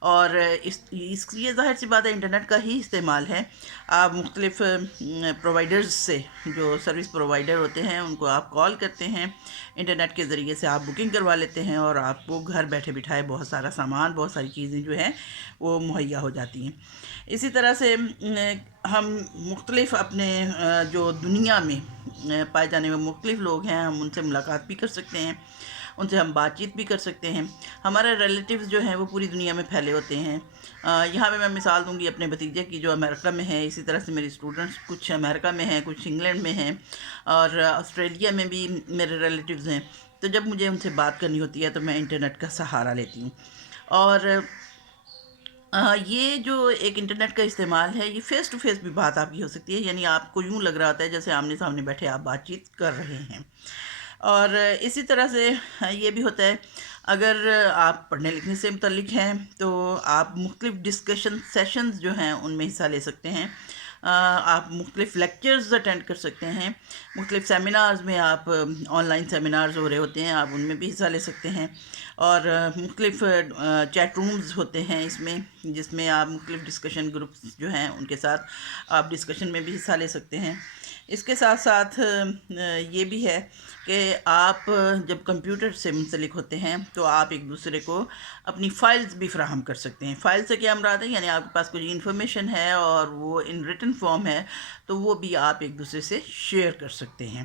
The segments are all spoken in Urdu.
اور اس یہ ظاہر سی بات ہے انٹرنیٹ کا ہی استعمال ہے. آپ مختلف پرووائڈرز سے، جو سروس پرووائڈر ہوتے ہیں ان کو آپ کال کرتے ہیں، انٹرنیٹ کے ذریعے سے آپ بکنگ کروا لیتے ہیں اور آپ کو گھر بیٹھے بٹھائے بہت سارا سامان، بہت ساری چیزیں جو ہیں وہ مہیا ہو جاتی ہیں. اسی طرح سے ہم مختلف اپنے جو دنیا میں پائے جانے میں مختلف لوگ ہیں، ہم ان سے ملاقات بھی کر سکتے ہیں، ان سے ہم بات چیت بھی کر سکتے ہیں. ہمارے ریلیٹیوز جو ہیں وہ پوری دنیا میں پھیلے ہوتے ہیں. یہاں پہ میں مثال دوں گی اپنے بھتیجے کی جو امریکہ میں ہے. اسی طرح سے میری اسٹوڈنٹس کچھ امریکہ میں ہیں، کچھ انگلینڈ میں ہیں، اور آسٹریلیا میں بھی میرے ریلیٹیوز ہیں. تو جب مجھے ان سے بات کرنی ہوتی ہے تو میں انٹرنیٹ کا سہارا لیتی ہوں. اور یہ جو ایک انٹرنیٹ کا استعمال ہے، یہ فیس ٹو فیس بھی بات آپ کی ہو سکتی ہے، یعنی آپ کو یوں لگ رہا ہوتا ہے جیسے آمنے سامنے بیٹھے آپ بات چیت کر رہے ہیں. اور اسی طرح سے یہ بھی ہوتا ہے، اگر آپ پڑھنے لکھنے سے متعلق ہیں تو آپ مختلف ڈسکشن سیشنز جو ہیں ان میں حصہ لے سکتے ہیں. آپ مختلف لیکچرز اٹینڈ کر سکتے ہیں. مختلف سیمینارز میں آپ آن لائن سیمینارز ہو رہے ہوتے ہیں، آپ ان میں بھی حصہ لے سکتے ہیں. اور مختلف چیٹ رومز ہوتے ہیں اس میں، جس میں آپ مختلف ڈسکشن گروپس جو ہیں ان کے ساتھ آپ ڈسکشن میں بھی حصہ لے سکتے ہیں. اس کے ساتھ ساتھ یہ بھی ہے کہ آپ جب کمپیوٹر سے منسلک ہوتے ہیں تو آپ ایک دوسرے کو اپنی فائلز بھی فراہم کر سکتے ہیں. فائل سے کیا مراد ہے، یعنی آپ کے پاس کوئی انفارمیشن ہے اور وہ ان ریٹن فارم ہے تو وہ بھی آپ ایک دوسرے سے شیئر کر سکتے ہیں.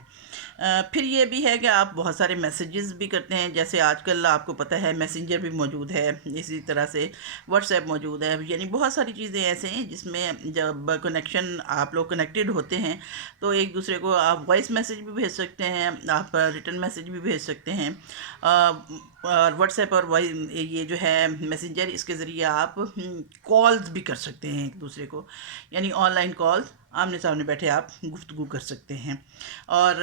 پھر یہ بھی ہے کہ آپ بہت سارے میسیجز بھی کرتے ہیں، جیسے آج کل آپ کو پتہ ہے میسنجر بھی موجود ہے، اسی طرح سے واٹس ایپ موجود ہے. یعنی بہت ساری چیزیں ایسے ہیں جس میں جب کنیکشن آپ لوگ کنیکٹڈ ہوتے ہیں تو ایک دوسرے کو آپ وائس میسیج بھی بھیج سکتے ہیں، آپ ریٹن میسیج بھی بھیج سکتے ہیں. اور واٹس ایپ اور یہ جو ہے میسنجر، اس کے ذریعے آپ کالز بھی کر سکتے ہیں ایک دوسرے کو، یعنی آن لائن کالز، آمنے سامنے بیٹھے آپ گفتگو کر سکتے ہیں. اور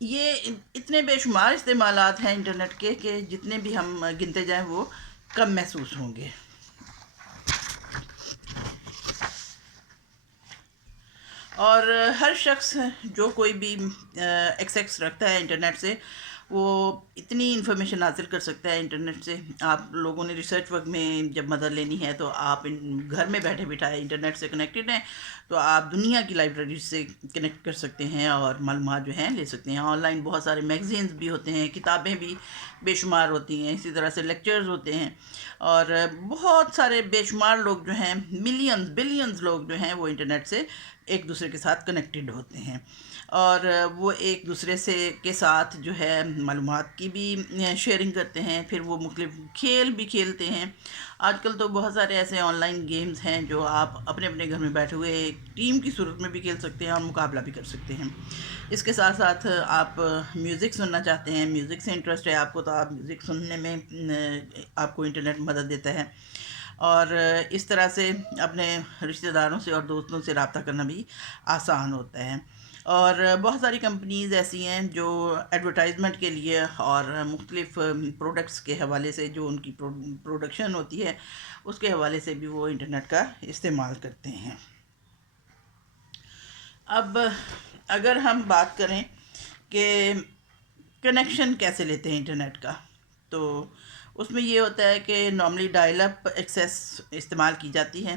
یہ اتنے بے شمار استعمالات ہیں انٹرنیٹ کے کہ جتنے بھی ہم گنتے جائیں وہ کم محسوس ہوں گے. اور ہر شخص جو کوئی بھی ایکسیس رکھتا ہے انٹرنیٹ سے، وہ اتنی انفارمیشن حاصل کر سکتا ہے انٹرنیٹ سے. آپ لوگوں نے ریسرچ ورک میں جب مدد لینی ہے تو آپ گھر میں بیٹھے بٹھائے انٹرنیٹ سے کنیکٹڈ ہیں تو آپ دنیا کی لائبریری سے کنیکٹ کر سکتے ہیں اور معلومات جو ہیں لے سکتے ہیں. آن لائن بہت سارے میگزینز بھی ہوتے ہیں، کتابیں بھی بے شمار ہوتی ہیں، اسی طرح سے لیکچرز ہوتے ہیں. اور بہت سارے بے شمار لوگ جو ہیں، ملینز بلینز لوگ جو ہیں وہ انٹرنیٹ سے ایک دوسرے کے ساتھ کنیکٹڈ ہوتے ہیں. اور وہ ایک دوسرے سے کے ساتھ جو ہے معلومات کی بھی شیئرنگ کرتے ہیں. پھر وہ مختلف کھیل بھی کھیلتے ہیں. آج کل تو بہت سارے ایسے آن لائن گیمز ہیں جو آپ اپنے اپنے گھر میں بیٹھے ہوئے ایک ٹیم کی صورت میں بھی کھیل سکتے ہیں اور مقابلہ بھی کر سکتے ہیں. اس کے ساتھ ساتھ آپ میوزک سننا چاہتے ہیں، میوزک سے انٹرسٹ ہے آپ کو، تو آپ میوزک سننے میں آپ کو انٹرنیٹ مدد دیتا ہے. اور اس طرح سے اپنے رشتہ داروں سے اور دوستوں سے رابطہ کرنا بھی آسان ہوتا ہے. اور بہت ساری کمپنیز ایسی ہیں جو ایڈورٹائزمنٹ کے لیے اور مختلف پروڈکٹس کے حوالے سے، جو ان کی پروڈکشن ہوتی ہے اس کے حوالے سے بھی وہ انٹرنیٹ کا استعمال کرتے ہیں. اب اگر ہم بات کریں کہ کنیکشن کیسے لیتے ہیں انٹرنیٹ کا، تو اس میں یہ ہوتا ہے کہ نارملی ڈائل اپ ایکسیس استعمال کی جاتی ہے.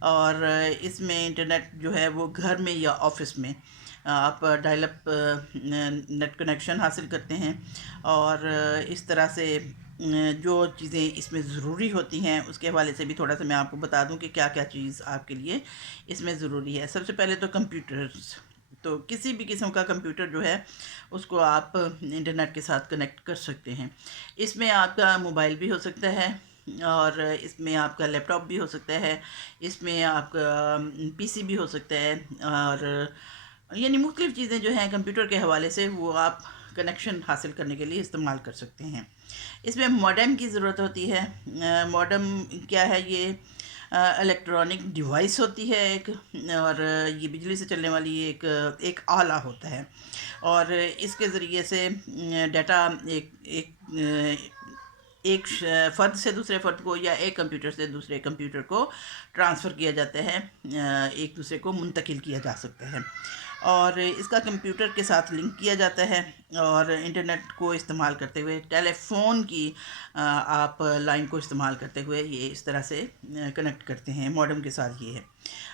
اور اس میں انٹرنیٹ جو ہے وہ گھر میں یا آفس میں آپ ڈائل اپ نیٹ کنیکشن حاصل کرتے ہیں. اور اس طرح سے جو چیزیں اس میں ضروری ہوتی ہیں اس کے حوالے سے بھی تھوڑا سا میں آپ کو بتا دوں کہ کیا کیا چیز آپ کے لیے اس میں ضروری ہے. سب سے پہلے تو کمپیوٹرز، تو کسی بھی قسم کا کمپیوٹر جو ہے اس کو آپ انٹرنیٹ کے ساتھ کنیکٹ کر سکتے ہیں. اس میں آپ کا موبائل بھی ہو سکتا ہے، اور اس میں آپ کا لیپ ٹاپ بھی ہو سکتا ہے، اس میں آپ کا پی سی بھی ہو سکتا ہے. اور یعنی مختلف چیزیں جو ہیں کمپیوٹر کے حوالے سے وہ آپ کنیکشن حاصل کرنے کے لیے استعمال کر سکتے ہیں. اس میں ماڈم کی ضرورت ہوتی ہے. ماڈم کیا ہے، یہ الیکٹرانک ڈیوائس ہوتی ہے ایک، اور یہ بجلی سے چلنے والی ایک آلہ ہوتا ہے. اور اس کے ذریعے سے ڈیٹا ایک فرد سے دوسرے فرد کو یا ایک کمپیوٹر سے دوسرے کمپیوٹر کو ٹرانسفر کیا جاتا ہے، ایک دوسرے کو منتقل کیا جا سکتا ہے. اور اس کا کمپیوٹر کے ساتھ لنک کیا جاتا ہے، اور انٹرنیٹ کو استعمال کرتے ہوئے ٹیلی فون کی آپ لائن کو استعمال کرتے ہوئے یہ اس طرح سے کنیکٹ کرتے ہیں ماڈم کے ساتھ. یہ ہے.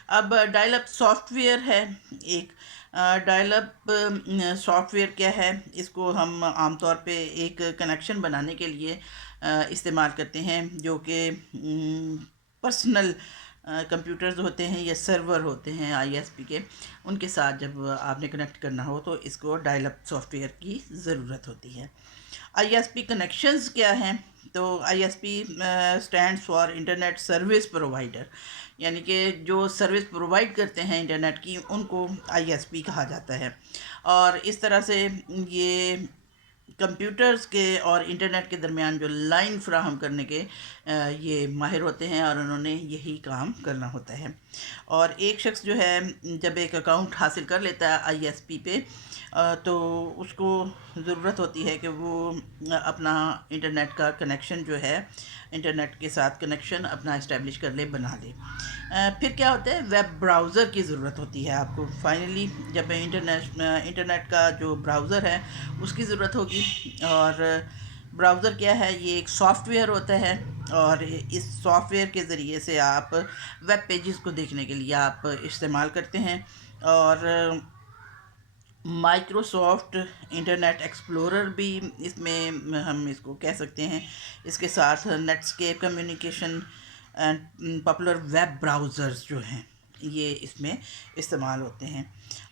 اب ڈائل اپ سافٹ ویئر ہے ایک. ڈائل اپ سافٹ ویئر کیا ہے؟ اس کو ہم عام طور پہ ایک کنیکشن بنانے کے لیے استعمال کرتے ہیں، جو کہ پرسنل کمپیوٹرز ہوتے ہیں یا سرور ہوتے ہیں آئی ایس پی کے، ان کے ساتھ جب آپ نے کنیکٹ کرنا ہو تو اس کو ڈائل اپ سافٹ ویئر کی ضرورت ہوتی ہے. آئی ایس پی کنیکشنز کیا ہیں؟ تو I S P stands for internet service provider, یعنی کہ جو سروس پرووائڈ کرتے ہیں انٹرنیٹ کی ان کو آئی ایس پی کہا جاتا ہے. اور اس طرح سے یہ کمپیوٹرز کے اور انٹرنیٹ کے درمیان جو لائن فراہم کرنے کے یہ ماہر ہوتے ہیں، اور انہوں نے یہی کام کرنا ہوتا ہے. اور ایک شخص جو ہے جب ایک اکاؤنٹ حاصل کر لیتا ہے آئی ایس پی پہ، تو اس کو ضرورت ہوتی ہے کہ وہ اپنا انٹرنیٹ کا کنیکشن جو ہے، انٹرنیٹ کے ساتھ کنیکشن اپنا اسٹیبلش کر لے، بنا لے. پھر کیا ہوتا ہے؟ ویب براؤزر کی ضرورت ہوتی ہے آپ کو. فائنلی جب انٹرنیٹ کا جو براؤزر ہے اس کی ضرورت ہوگی. اور براؤزر کیا ہے؟ یہ ایک سافٹ ویئر ہوتا ہے، اور اس سافٹ ویئر کے ذریعے سے آپ ویب پیجز کو دیکھنے کے لیے آپ استعمال کرتے ہیں. اور مائکروسافٹ انٹرنیٹ ایکسپلورر بھی اس میں ہم اس کو کہہ سکتے ہیں. اس کے ساتھ Netscape communication and popular web browsers جو ہیں یہ اس میں استعمال ہوتے ہیں.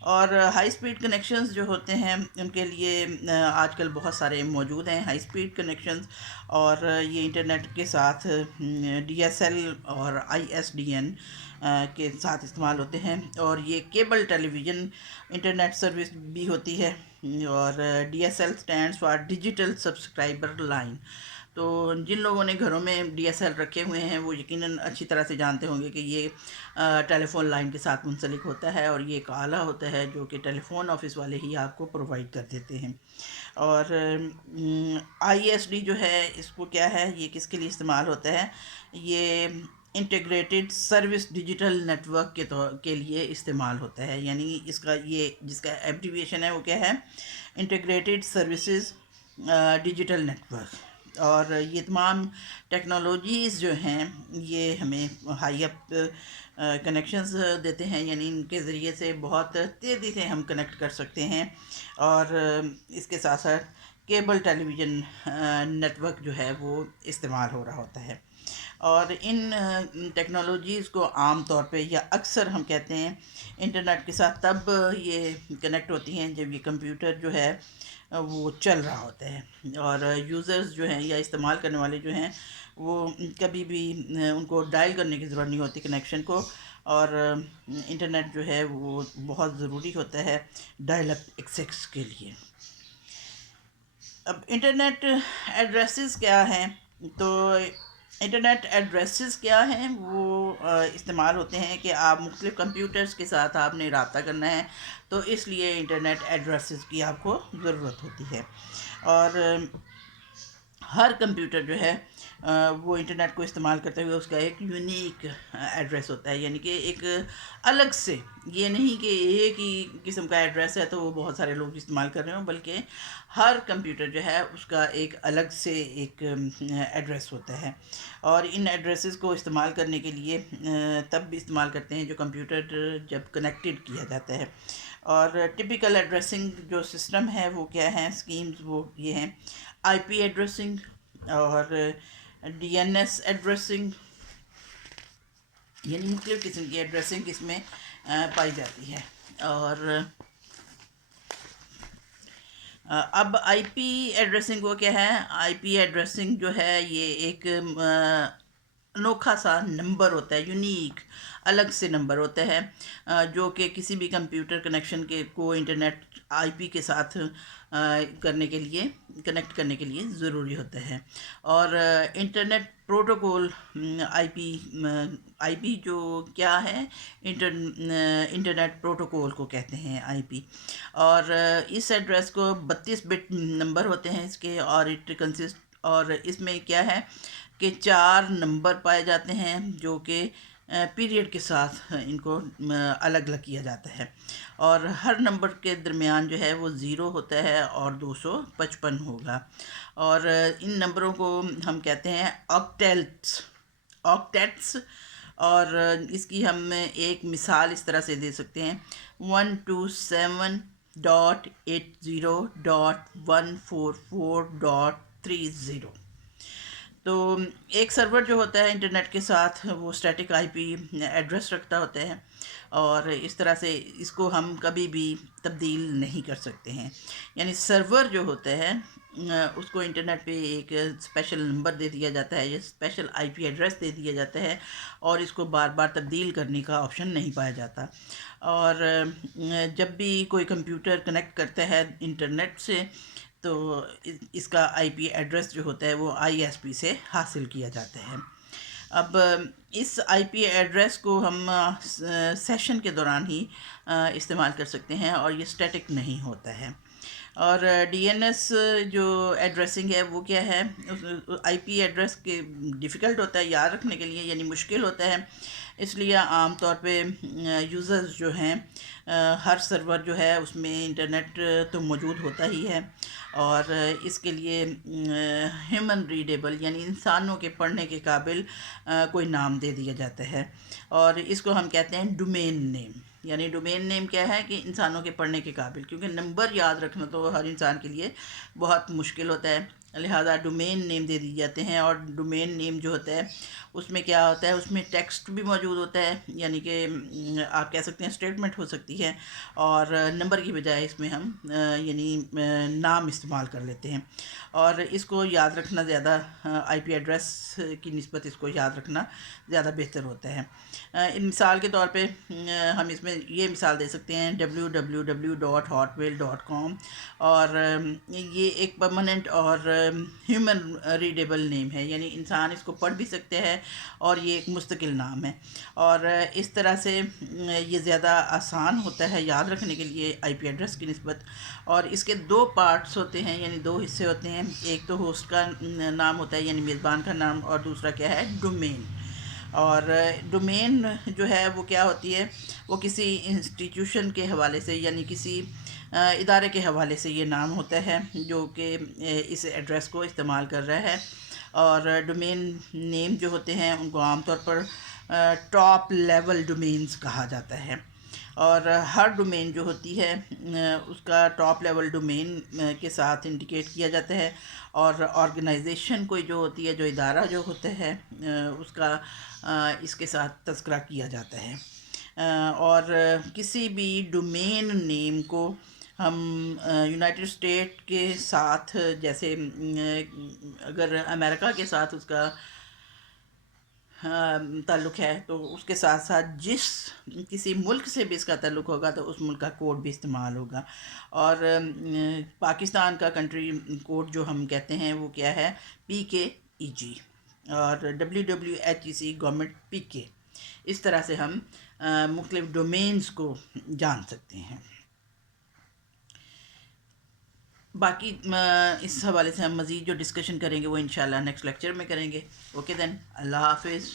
اور ہائی سپیڈ کنیکشنز جو ہوتے ہیں ان کے لیے آج کل بہت سارے موجود ہیں ہائی سپیڈ کنیکشنز. اور یہ انٹرنیٹ کے ساتھ ڈی ایس ایل اور آئی ایس ڈی این کے ساتھ استعمال ہوتے ہیں. اور یہ کیبل ٹیلی ویژن انٹرنیٹ سروس بھی ہوتی ہے. اور D S L stands for digital subscriber line. تو جن لوگوں نے گھروں میں ڈی ایس ایل رکھے ہوئے ہیں وہ یقیناً اچھی طرح سے جانتے ہوں گے کہ یہ ٹیلی فون لائن کے ساتھ منسلک ہوتا ہے، اور یہ ایک آلہ ہوتا ہے جو کہ ٹیلی فون آفس والے ہی آپ کو پرووائڈ کر دیتے ہیں. اور آئی ایس ڈی جو ہے اس کو کیا ہے، یہ کس کے لیے استعمال ہوتا ہے؟ یہ integrated service digital network کے لیے استعمال ہوتا ہے. یعنی اس کا یہ جس کا ایبریویشن ہے وہ کیا ہے؟ Integrated services digital network. اور یہ تمام ٹیکنالوجیز جو ہیں یہ ہمیں ہائی اپ کنیکشنز دیتے ہیں، یعنی ان کے ذریعے سے بہت تیزی سے ہم کنیکٹ کر سکتے ہیں. اور اس کے ساتھ ساتھ کیبل ٹیلی ویژن نیٹ ورک جو ہے وہ استعمال ہو رہا ہوتا ہے. اور ان ٹیکنالوجیز کو عام طور پہ یا اکثر ہم کہتے ہیں انٹرنیٹ کے ساتھ تب یہ کنیکٹ ہوتی ہیں جب یہ کمپیوٹر جو ہے وہ چل رہا ہوتا ہے. اور یوزرز جو ہیں یا استعمال کرنے والے جو ہیں وہ کبھی بھی ان کو ڈائل کرنے کی ضرورت نہیں ہوتی کنیکشن کو. اور انٹرنیٹ جو ہے وہ بہت ضروری ہوتا ہے ڈائل اپ ایکسیس کے لیے. اب انٹرنیٹ ایڈریسز کیا ہیں؟ تو انٹرنیٹ ایڈریسز کیا ہیں؟ وہ استعمال ہوتے ہیں کہ آپ مختلف کمپیوٹرز کے ساتھ آپ نے رابطہ کرنا ہے، تو اس لیے انٹرنیٹ ایڈریسز کی آپ کو ضرورت ہوتی ہے. اور ہر کمپیوٹر جو ہے وہ انٹرنیٹ کو استعمال کرتے ہوئے اس کا ایک یونیک ایڈریس ہوتا ہے، یعنی کہ ایک الگ سے، یہ نہیں کہ ایک ہی قسم کا ایڈریس ہے تو وہ بہت سارے لوگ استعمال کر رہے ہوں، بلکہ ہر کمپیوٹر جو ہے اس کا ایک الگ سے ایک ایڈریس ہوتا ہے. اور ان ایڈریسز کو استعمال کرنے کے لیے تب بھی استعمال کرتے ہیں جو کمپیوٹر جب کنیکٹڈ کیا جاتا ہے. اور ٹپیکل ایڈریسنگ جو سسٹم ہے وہ کیا ہیں؟ اسکیمز وہ یہ ہیں: آئی پی ایڈریسنگ اور ڈی این ایس ایڈریسنگ، یعنی مختلف قسم کی ایڈریسنگ اس میں پائی جاتی ہے. اور اب آئی پی ایڈریسنگ وہ کیا ہے؟ آئی پی ایڈریسنگ جو ہے یہ ایک انوکھا سا نمبر ہوتا ہے، یونیک الگ سے نمبر ہوتا ہے جو کہ کسی بھی کمپیوٹر کنیکشن کو انٹرنیٹ آئی پی کے ساتھ کرنے کے لیے، کنیکٹ کرنے کے لیے ضروری ہوتا ہے. اور انٹرنیٹ پروٹوکول آئی پی جو کیا ہے؟ انٹرنیٹ پروٹوکول کو کہتے ہیں آئی پی. اور اس ایڈریس کو 32 بٹ نمبر ہوتے ہیں اس کے، اور اس میں کیا ہے کہ 4 نمبر پائے جاتے ہیں جو کہ پیریڈ کے ساتھ ان کو الگ الگ کیا جاتا ہے، اور ہر نمبر کے درمیان جو ہے وہ 0 ہوتا ہے اور 255 ہوگا، اور ان نمبروں کو ہم کہتے ہیں آکٹیٹس، اور اس کی ہم ایک مثال اس طرح سے دے سکتے ہیں 127.80.144.30۔ تو ایک سرور جو ہوتا ہے انٹرنیٹ کے ساتھ وہ اسٹیٹک آئی پی ایڈریس رکھتا ہوتا ہے، اور اس طرح سے اس کو ہم کبھی بھی تبدیل نہیں کر سکتے ہیں، یعنی سرور جو ہوتا ہے اس کو انٹرنیٹ پہ ایک اسپیشل نمبر دے دیا جاتا ہے یا اسپیشل آئی پی ایڈریس دے دیا جاتا ہے، اور اس کو بار بار تبدیل کرنے کا آپشن نہیں پایا جاتا، اور جب بھی کوئی کمپیوٹر کنیکٹ کرتا ہے انٹرنیٹ سے تو اس کا آئی پی ایڈریس جو ہوتا ہے وہ آئی ایس پی سے حاصل کیا جاتا ہے۔ اب اس آئی پی ایڈریس کو ہم سیشن کے دوران ہی استعمال کر سکتے ہیں، اور یہ اسٹیٹک نہیں ہوتا ہے۔ اور ڈی این ایس جو ایڈریسنگ ہے وہ کیا ہے، آئی پی ایڈریس کے ڈیفیکلٹ ہوتا ہے یاد رکھنے کے لیے، یعنی مشکل ہوتا ہے، اس لیے عام طور پہ یوزرز جو ہیں ہر سرور جو ہے اس میں انٹرنیٹ تو موجود ہوتا ہی ہے، اور اس کے لیے ہیومن ریڈیبل یعنی انسانوں کے پڑھنے کے قابل کوئی نام دے دیا جاتا ہے، اور اس کو ہم کہتے ہیں ڈومین نیم۔ یعنی ڈومین نیم کیا ہے کہ انسانوں کے پڑھنے کے قابل، کیونکہ نمبر یاد رکھنا تو ہر انسان کے لیے بہت مشکل ہوتا ہے، لہذا ڈومین نیم دے دی جاتے ہیں، اور ڈومین نیم جو ہوتا ہے اس میں کیا ہوتا ہے، اس میں ٹیکسٹ بھی موجود ہوتا ہے، یعنی کہ آپ کہہ سکتے ہیں اسٹیٹمنٹ ہو سکتی ہے، اور نمبر کی بجائے اس میں ہم یعنی نام استعمال کر لیتے ہیں، اور اس کو یاد رکھنا زیادہ آئی پی ایڈریس کی نسبت اس کو یاد رکھنا زیادہ بہتر ہوتا ہے۔ مثال کے طور پہ ہم اس میں یہ مثال دے سکتے ہیں www.hotmail.com، اور یہ ایک پرماننٹ اور ہیومن ریڈیبل نیم ہے، یعنی انسان اس کو پڑھ بھی سکتے ہیں اور یہ ایک مستقل نام ہے، اور اس طرح سے یہ زیادہ آسان ہوتا ہے یاد رکھنے کے لیے آئی پی ایڈریس کی نسبت، اور اس کے 2 پارٹس ہوتے ہیں، یعنی 2 حصے ہوتے ہیں، ایک تو ہوسٹ کا نام ہوتا ہے یعنی میزبان کا نام، اور دوسرا کیا ہے ڈومین۔ اور ڈومین جو ہے وہ کیا ہوتی ہے، وہ کسی انسٹیٹیوشن کے حوالے سے یعنی کسی ادارے کے حوالے سے یہ نام ہوتا ہے جو کہ اس ایڈریس کو استعمال کر رہا ہے، اور ڈومین نیم جو ہوتے ہیں ان کو عام طور پر ٹاپ لیول ڈومینز کہا جاتا ہے، اور ہر ڈومین جو ہوتی ہے اس کا ٹاپ لیول ڈومین کے ساتھ انڈیکیٹ کیا جاتا ہے، اور آرگنائزیشن کوئی جو ہوتی ہے، جو ادارہ جو ہوتا ہے اس کا اس کے ساتھ تذکرہ کیا جاتا ہے، اور کسی بھی ڈومین نیم کو ہم یونائٹڈ اسٹیٹ کے ساتھ، جیسے اگر امریکہ کے ساتھ اس کا تعلق ہے تو اس کے ساتھ ساتھ جس کسی ملک سے بھی اس کا تعلق ہوگا تو اس ملک کا کوڈ بھی استعمال ہوگا، اور پاکستان کا کنٹری کوڈ جو ہم کہتے ہیں وہ کیا ہے PKEG، اور WWHEC گورنمنٹ PK۔ اس طرح سے ہم مختلف ڈومینز کو جان سکتے ہیں۔ باقی اس حوالے سے ہم مزید جو ڈسکشن کریں گے وہ انشاءاللہ نیکسٹ لیکچر میں کریں گے۔ اوکے دین، اللہ حافظ۔